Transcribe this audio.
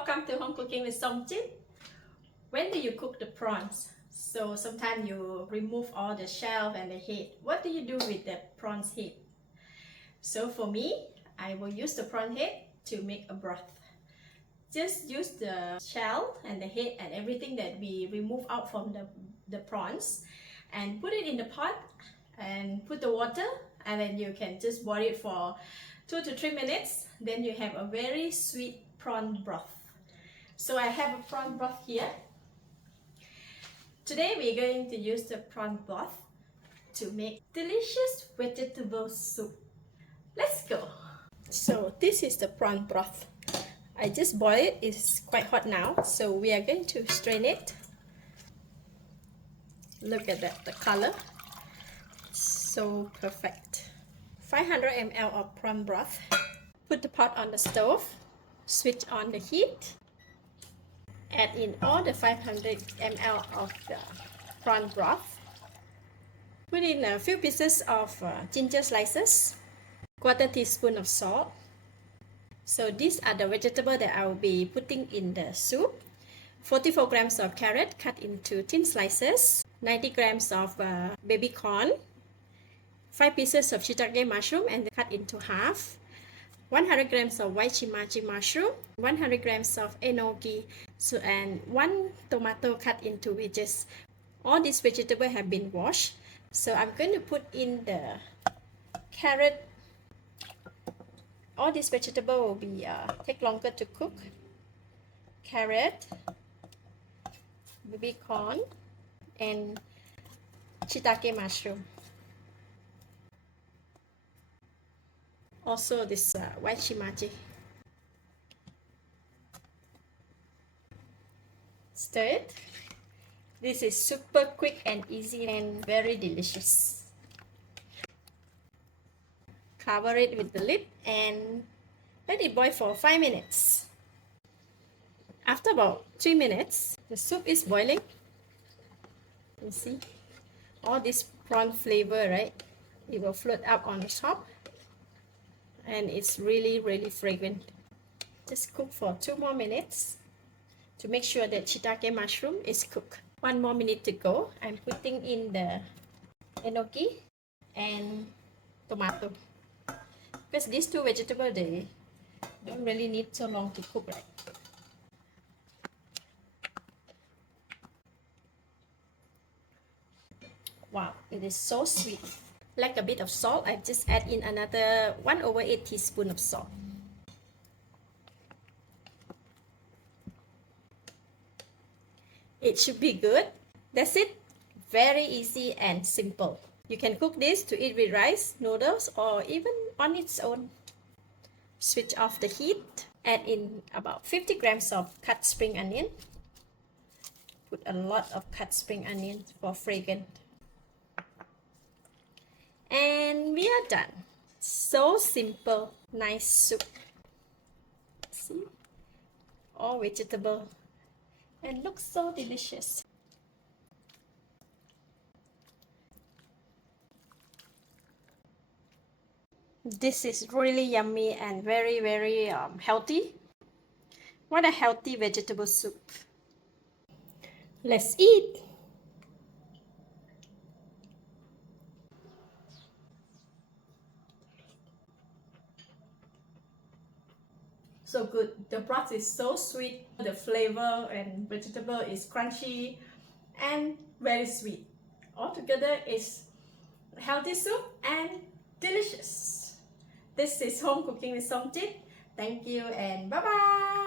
welcome to Home Cooking with Somjit. When do you cook the prawns? So sometimes you remove all the shell and the head. What do you do with the prawns head? So for me, I will use the prawn head to make a broth. Just use the shell and the head and everything that we remove out from the prawns and put it in the pot and put the water, and then you can just boil it for 2 to 3 minutes. Then you have a very sweet prawn broth. So I have a prawn broth here. Today we're going to use the prawn broth to make delicious vegetable soup. Let's go. So this is the prawn broth. I just boiled it. It's quite hot now, so we are going to strain it. Look at that, the color, so perfect. 500 ml of prawn broth. Put the pot on the stove, switch on the heat, add in all the 500 ml of the prawn broth. Put in a few pieces of ginger slices, 1/4 teaspoon of salt. So these are the vegetables that I will be putting in the soup. 44 grams of carrot cut into thin slices, 90 grams of baby corn, 5 pieces of shiitake mushroom and cut into half, 100 grams of white shimachi mushroom, 100 grams of enoki, and 1 tomato cut into wedges. All these vegetables have been washed. So I'm going to put in the carrot. All these vegetables will be take longer to cook. Carrot, baby corn, and shiitake mushroom. Also this white shimachi. Stir it. This is super quick and easy and very delicious. Cover it with the lid and let it boil for 5 minutes. After about 3 minutes, the soup is boiling. You see all this prawn flavor, right? It will float up on the top and it's really fragrant. Just cook for 2 more minutes to make sure that shiitake mushroom is cooked. 1 more minute to go. I'm putting in the enoki and tomato, because these two vegetables, they don't really need so long to cook, right? Wow, it is so sweet. Like a bit of salt, I just add in another 1/8 teaspoon of salt. It should be good. That's it. Very easy and simple. You can cook this to eat with rice, noodles, or even on its own. Switch off the heat. Add in about 50 grams of cut spring onion. Put a lot of cut spring onion for fragrance. And we are done. So simple, nice soup. See? All vegetable. And looks so delicious. This is really yummy and very healthy. What a healthy vegetable soup. Let's eat. So good. The broth is so sweet. The flavor and vegetable is crunchy and very sweet. Altogether, it's healthy soup and delicious. This is Home Cooking with Somjit. Thank you and bye-bye.